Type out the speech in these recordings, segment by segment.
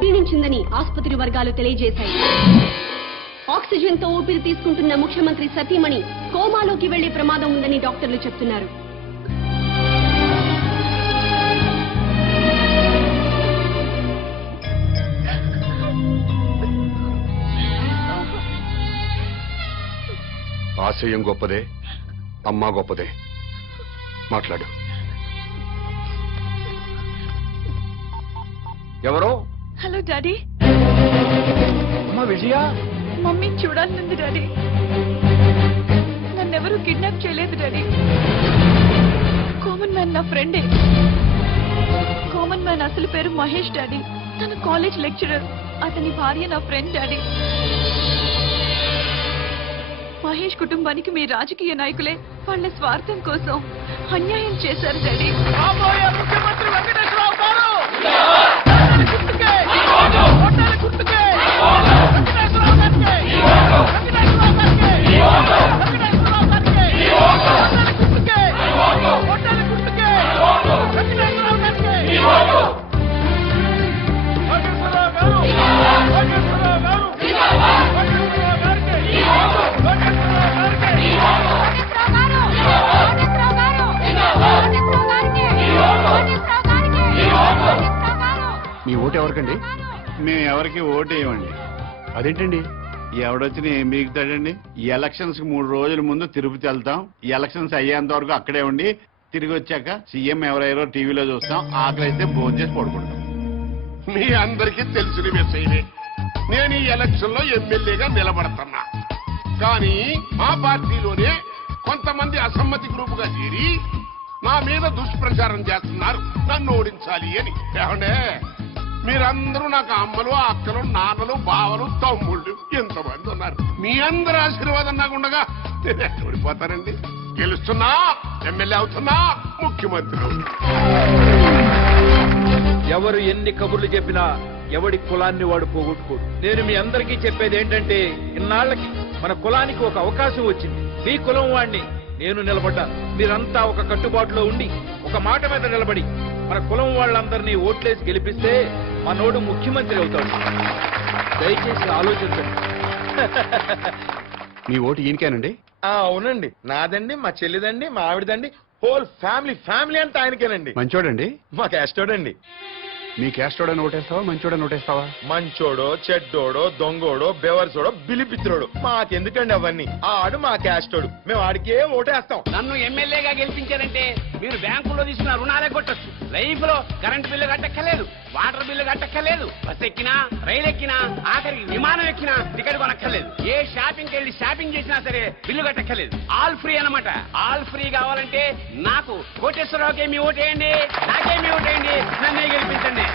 క్షీణించిందని ఆసుపత్రి వర్గాలు తెలియజేశాయి. ఆక్సిజన్తో ఊపిరి తీసుకుంటున్న ముఖ్యమంత్రి సతీమణి కోమాలోకి వెళ్ళే ప్రమాదం ఉందని డాక్టర్లు చెప్తున్నారు. ఆశయం గొప్పదే అమ్మా గొప్పదే. మాట్లాడు. ఎవరో? Hello daddy. అమ్మా విజయ? మమ్మీ చూడాలనుంది డాడీ. నన్నెవరూ కిడ్నాప్ చేయలేదు డాడీ. కామన్ మ్యాన్ నా ఫ్రెండే. కామన్ మ్యాన్ అసలు పేరు మహేష్ డాడీ. తన కాలేజ్ లెక్చరర్. అతని భార్య నా ఫ్రెండ్ డాడీ. మహేష్ కుటుంబానికి మీ రాజకీయ నాయకులే వాళ్ళ స్వార్థం కోసం అన్యాయం చేశారు డాడీ. మీ ఓటు ఎవరికండి? మేము ఎవరికి ఓటు వేయమండి అదేంటండి? ఎవడొచ్చిన ఏం మిగుతాడండి ఈ ఎలక్షన్స్కి మూడు రోజుల ముందు తిరుపతి వెళ్తాం. ఈ ఎలక్షన్స్ అయ్యేంత వరకు అక్కడే ఉండి తిరిగి వచ్చాక సీఎం ఎవరెవరో టీవీలో చూస్తాం. ఆకలి అయితే భోజనం చేసి పడుకుంటాం. మీ అందరికీ తెలిసిన విషయమే నేను ఈ ఎలక్షన్లో ఎమ్మెల్యేగా నిలబడుతున్నా. కానీ మా పార్టీలోనే కొంతమంది అసమ్మతి గ్రూప్గా చేరి నా మీద దుష్ప్రచారం చేస్తున్నారు. నన్ను ఓడించాలి అని. ఏమండే? మీరందరూ నాకు అమ్మలు అక్కలు నాన్నలు బావలు తమ్ముళ్ళు ఎంతమంది ఉన్నారు? మీ అందరి ఆశీర్వాదం నాకు ఉండగా నేను ఎక్కడిపోతానండి గెలుస్తున్నా ఎమ్మెల్యే అవుతున్నా ముఖ్యమంత్రి ఎవరు ఎన్ని కబుర్లు చెప్పినా ఎవడి కులాన్ని వాడు పోగొట్టుకోడు. నేను మీ అందరికీ చెప్పేది ఏంటంటే ఇన్నాళ్ళకి మన కులానికి ఒక అవకాశం వచ్చింది. మీ కులం వాణ్ణి నేను నిలబడ్డాను. మీరంతా ఒక కట్టుబాటులో ఉండి ఒక మాట మీద నిలబడి మన కులం వాళ్ళందరినీ ఓట్లేసి గెలిపిస్తే మనోడు ముఖ్యమంత్రి అవుతాడు. దయచేసి ఆలోచించండి. మీ ఓటు ఈయనకేనండి? ఆ, అవునండి. నాదండి మా చెల్లిదండి మా ఆవిడదండి హోల్ ఫ్యామిలీ ఫ్యామిలీ అంతా ఆయనకేనండి. మంచోడండి? మా క్యాస్టోడండి. మీ క్యాస్టోడని ఓటేస్తావా మంచోడని ఓటేస్తావా? మంచోడో చెడ్డోడో దొంగోడో బెవర్సోడో బిలిపిత్రోడు. మాకెందుకండి అవన్నీ? ఆడు మా క్యాస్టోడు. మేము ఆడికే ఓటేస్తాం. నన్ను ఎమ్మెల్యేగా గెలిపించారంటే మీరు బ్యాంకులో తీసుకున్న రుణాలే కొట్టచ్చు. లైఫ్లో కరెంట్ బిల్లు కట్టక్కర్లేదు వాటర్ బిల్లు కట్టక్కర్లేదు. బస్ ఎక్కినా రైలు ఎక్కినా ఆఖరికి విమానం ఎక్కినా టికెట్ కొనక్కర్లేదు. ఏ షాపింగ్ వెళ్ళి షాపింగ్ చేసినా సరే బిల్లు కట్టక్కర్లేదు. ఆల్ ఫ్రీ అన్నమాట. ఆల్ ఫ్రీ కావాలంటే నాకు కోటేశ్వరరావుకే మీ ఓటేయండి? నాకే మీ ఓటేయండి? నన్నే గెలిపించండి.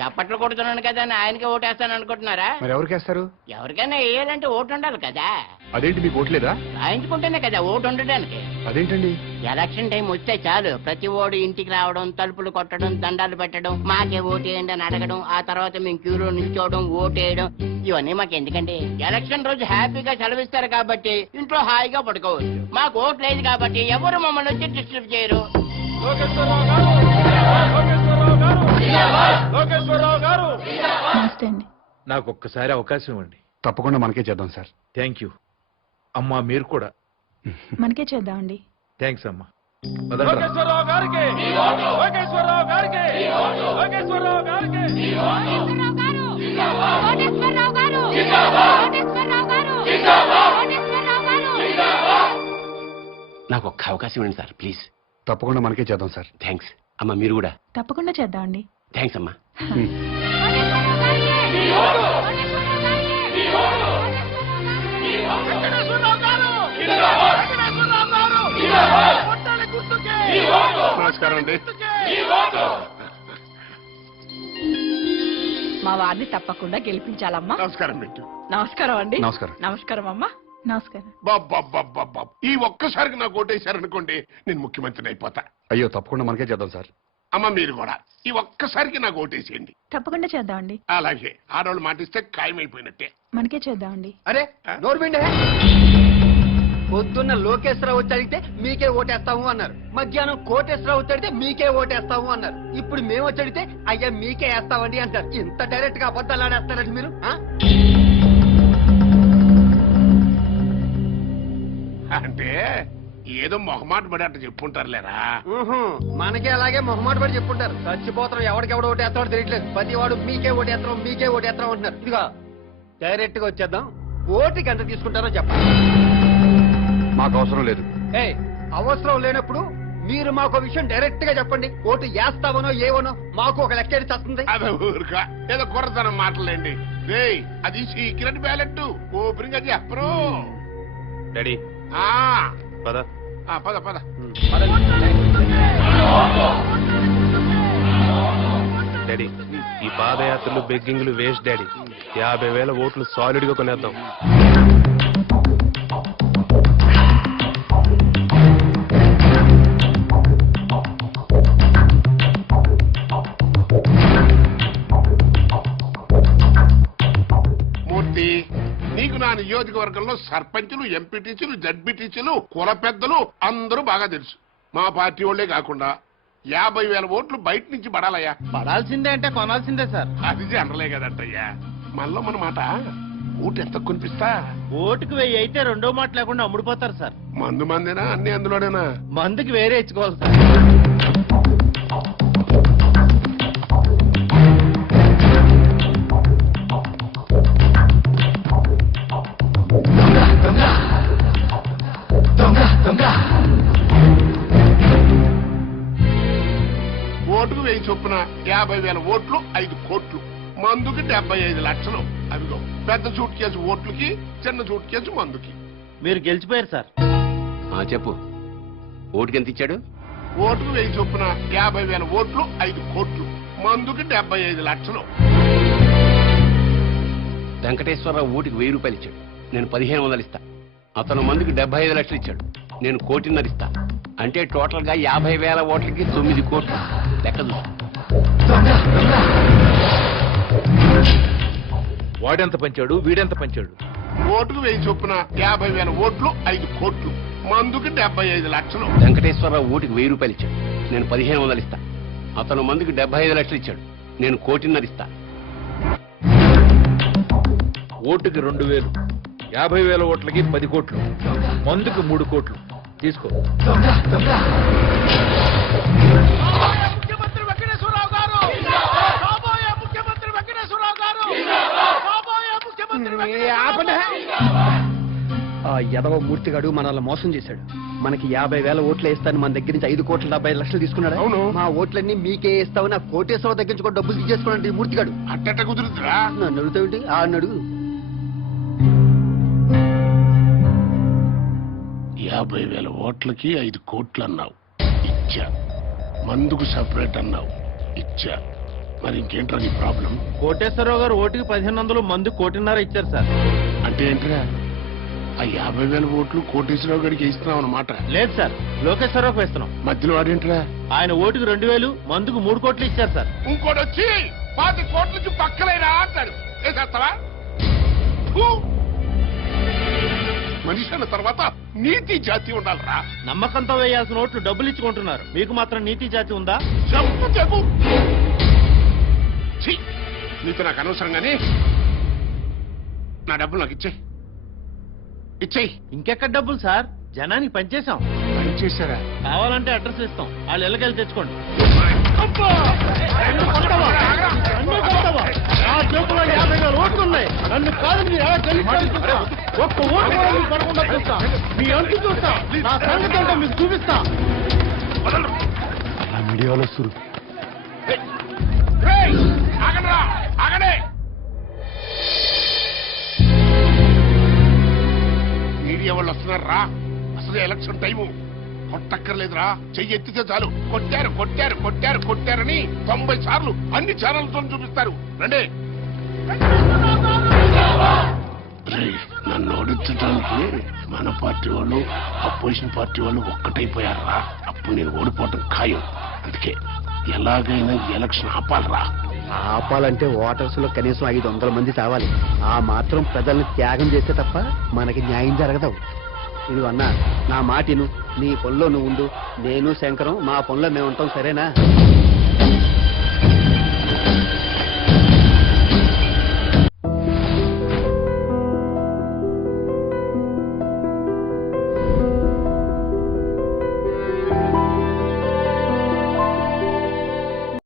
చప్పట్లు కొడుతున్నాను కదా అని ఆయనకే ఓటేస్తాను అనుకుంటున్నారా? మరి ఎవరికేస్తారు ఎవరికైనా వేయాలంటే ఓటు ఉండాలి కదా. అదేంటి మీకు ఓట్లేదా రాయించుకుంటేనే కదా ఓటు ఉండడానికి. అదేంటండి? ఎలక్షన్ టైం వస్తే చాలు. ప్రతి ఓడు ఇంటికి రావడం తలుపులు కొట్టడం దండాలు పెట్టడం మాకే ఓటేయండి అని అడగడం ఆ తర్వాత మేము క్యూలో నిల్చోవడం ఓటేయడం ఇవన్నీ మాకు ఎందుకండి? ఎలక్షన్ రోజు హ్యాపీగా సెలవిస్తారు కాబట్టి ఇంట్లో హాయిగా పడుకోవచ్చు. మాకు ఓటు లేదు కాబట్టి ఎవరు మమ్మల్ని వచ్చి డిస్టర్బ్ చేయరు. నాకు ఒక్కసారి అవకాశం ఇవ్వండి. తప్పకుండా మనకే చేద్దాం సార్. Thank you. అమ్మా మీరు కూడా. మనకే చేద్దామండి. థ్యాంక్స్ అమ్మా. నాకు ఒక్క అవకాశం ఇవ్వండి సార్ ప్లీజ్. తప్పకుండా మనకే చేద్దాం సార్. థ్యాంక్స్. అమ్మ మీరు కూడా. తప్పకుండా చేద్దామండి. థ్యాంక్స్ అమ్మా. నమస్కారం అండి మా వారిని తప్పకుండా గెలిపించాలమ్మా. నమస్కారం పెట్టు నమస్కారం అండి. నమస్కారం. నమస్కారం అమ్మా. నమస్కారం. ఈ ఒక్కసారికి నాకు ఓటేశారనుకోండి నేను ముఖ్యమంత్రిని అయిపోతా. అయ్యో తప్పకుండా మనకే చేద్దాం సార్. అమ్మ మీరు కూడా. ఈ ఒక్కసారికి నాకు ఓటేసేయండి. తప్పకుండా చేద్దామండి. అలాగే ఆడవాళ్ళు మాటిస్తే ఖాయమైపోయినట్టే. మనకే చేద్దామండి. అరే నోరు పొద్దున్న లోకేశ్వరరావు వచ్చి అడిగితే మీకే ఓటేస్తాము అన్నారు. మధ్యాహ్నం కోటేశ్వరరావు వచ్చి అడిగితే మీకే ఓటేస్తాము అన్నారు. ఇప్పుడు మేము వచ్చి అడిగితే అయ్యా మీకే వేస్తామండి అంటారు. ఇంత డైరెక్ట్గా అబద్ధాలు ఆడేస్తారండి మీరు? అంటే ఏదో మొహమాట పడి అట్ట చెప్పుంటారు లేరా మనకే అలాగే మొహమాట పడి చెప్పుంటారు. చచ్చిపోతాం ఎవరికెవడు ఓటేస్తాడో తెలియట్లేదు. ప్రతి వాడు మీకే ఓటేస్తాం మీకే ఓటేస్తాం అంటున్నారు. ఇదిగో డైరెక్ట్గా వచ్చేద్దాం. ఓటుకి ఎంత తీసుకుంటారో చెప్పండి. మాకు అవసరం లేదు. ఏ అవసరం లేనప్పుడు మీరు మాకు విషయం డైరెక్ట్గా చెప్పండి. ఓటు వేస్తావనో ఏవనో మాకు ఒక లెక్క వస్తుంది అదే ఊరుక. ఏదో కుర్రతనం మాటలేండి. రేయ్ అది సీక్రెట్ బ్యాలెట్ ఓపెన్గా చెప్పరు డాడీ ఆ. పద. ఆ, పద పద. డాడీ ఈ పాదయాత్రలు బెగ్గింగ్లు వేస్ట్ డాడీ యాభై వేల ఓట్లు సాలిడ్గా కొనేద్దాం. నియోజకవర్గంలో సర్పంచులు ఎంపీటీసీలు జడ్పీటీసీలు కుల పెద్దలు అందరూ బాగా తెలుసు. మా పార్టీ వాళ్ళే కాకుండా యాభై వేల ఓట్లు బయట నుంచి పడాలయ్యా. పడాల్సిందే అంటే కొనాల్సిందే సార్. అది జనరలే కదంటయ్యా. మనలో మన మాట ఓటు ఎంత కొనిపిస్తా? ఓటుకు వెయ్యి అయితే రెండో మాట లేకుండా అమ్ముడుపోతారు సార్. మందు మందేనా? అన్ని అందులోనేనా? మందుకి వేరే ఇచ్చుకోవాలి సార్. వెయ్యి చొప్పున యాభై వేల ఓట్లు ఐదు కోట్లు. మందుకి డెబ్బై ఐదు లక్షలు. అవిగో పెద్ద సూట్ కేసు ఓట్లకి చిన్న సూట్ కేసు మందుకి. మీరు గెలిచిపోయారు సార్. చెప్పు. ఓటుకి ఎంత ఇచ్చాడు? ఓటుకు వెయ్యి చొప్పున యాభై వేల ఓట్లు ఐదు కోట్లు. మందుకి డెబ్బై ఐదు లక్షలు. వెంకటేశ్వరరావు ఓటుకి వెయ్యి రూపాయలు ఇచ్చాడు. నేను పదిహేను వందలు ఇస్తా. అతను మందికి డెబ్బై ఐదు లక్షలు ఇచ్చాడు. నేను కోటిన్నర ఇస్తా. అంటే టోటల్గా యాభై వేల ఓట్లకి తొమ్మిది కోట్లు. లెక్క చూసు వాడెంత పంచాడు వీడెంత పంచాడు? ఓటుకు వెయ్యి చొప్పున యాభై వేల ఓట్లు ఐదు కోట్లు. మందుకి డెబ్బై ఐదు లక్షలు. వెంకటేశ్వరరావు ఓటుకి వెయ్యి రూపాయలు ఇచ్చాడు. నేను పదిహేను వందలు ఇస్తా. అతను మందికి డెబ్బై ఐదు లక్షలు ఇచ్చాడు. నేను కోటిన్నర ఇస్తా. ఓటుకి రెండు వేలు యాభై వేల ఓట్లకి పది కోట్లు మందుకు మూడు కోట్లు. తీసుకో ముఖ్యమంత్రి వెంకటేశ్వరరావు గారు కాబోయే ముఖ్యమంత్రి వెంకటేశ్వరరావు గారు కాబోయే ముఖ్యమంత్రి ఆ యదవ మూర్తిగాడు మనల్ని మోసం చేశాడు. మనకి యాభై వేల ఓట్లు వేస్తాను మన దగ్గర నుంచి ఐదు కోట్ల డెబ్బై లక్షలు తీసుకున్నాడు? అవును. మా ఓట్లన్నీ మీకే ఇస్తామని ఆ కోటేశ్వర దగ్గర నుంచి కూడా డబ్బులు తీసేసుకున్నాడు ఈ మూర్తిగాడు. అట్టట కుదురుతురా నన్ను అడుగుతావేంటి? ఆ అడుగు. యాభై వేల ఓట్లకి ఐదు కోట్లు అన్నావు ఇచ్చా. మందుకు సపరేట్ అన్నావు. ఇచ్చా. మరి ఇంకేంట్రా నీ ప్రాబ్లం? కోటేశ్వరరావు గారు ఓటుకి పదిహేను వందలు మందు కోటిన్నర ఇచ్చారు సార్. అంటే ఏంట్రా? ఆ యాభై వేల ఓట్లు కోటేశ్వరరావు గారికి ఇస్తున్నావు అన్నమాట. లేదు సార్ లోకేశ్వరరావుకి వేస్తున్నాం. మధ్యలో వాడేంట్రా ఆయన ఓటుకి రెండు వేలు మందుకు మూడు కోట్లు ఇచ్చారు సార్. ఇంకోటి వచ్చి పాతి కోట్ల నుంచి పక్కలేరా అంటాడు. వేసేస్తావా ఫు! మనిషి అన్న తర్వాత నీతి జాతి ఉండాలరా. నమ్మకంతో వేయాల్సిన ఓట్లు డబ్బులు ఇచ్చుకుంటున్నారు మీకు మాత్రం నీతి జాతి ఉందా? జంపు జగు ఛీ! నీతో నాకు అనవసరం గానీ నా డబ్బులు నాకు ఇచ్చేయి ఇచ్చేయి. ఇంకెక్కడ డబ్బులు సార్? జనానికి పనిచేసాం పని చేశారా కావాలంటే అడ్రస్ ఇస్తాం. వాళ్ళు ఎల్లకెళ్ళి తెచ్చుకోండి. నన్ను కాదు మీరు ఎలా గెలిచారు ఒక్క ఓటు కూడా మీకు పడకుండా చూస్తా. మీ అంటు చూస్తా. నా సంగతి ఏంటో మీకు చూపిస్తా. మీడియాలో సురు. వస్తున్నారా? అసలు ఎలక్షన్ టైము కొట్టక్కర్లేదురా. చెయ్యి ఎత్తితే చాలు. కొట్టారు కొట్టారు కొట్టారు కొట్టారని తొంభై సార్లు అన్ని ఛానల్తో చూపిస్తారు. రండి. నన్ను ఓడించడానికి మన పార్టీ వాళ్ళు అపోజిషన్ పార్టీ వాళ్ళు ఒక్కటైపోయారా? అప్పుడు నేను ఓడిపోవటం ఖాయం. అందుకే ఎలాగైనా ఎలక్షన్ ఆపాలరా. ఆపాలంటే ఓటర్స్లో కనీసం ఐదు వందల మంది కావాలి. ఆ మాత్రం ప్రజల్ని త్యాగం చేస్తే తప్ప మనకి న్యాయం జరగదు. ఇది అన్నా నా మాటిను నీ పనిలో నువ్వు ఉండు. నేను శంకరం మా పనిలో మేము ఉంటాం సరేనా?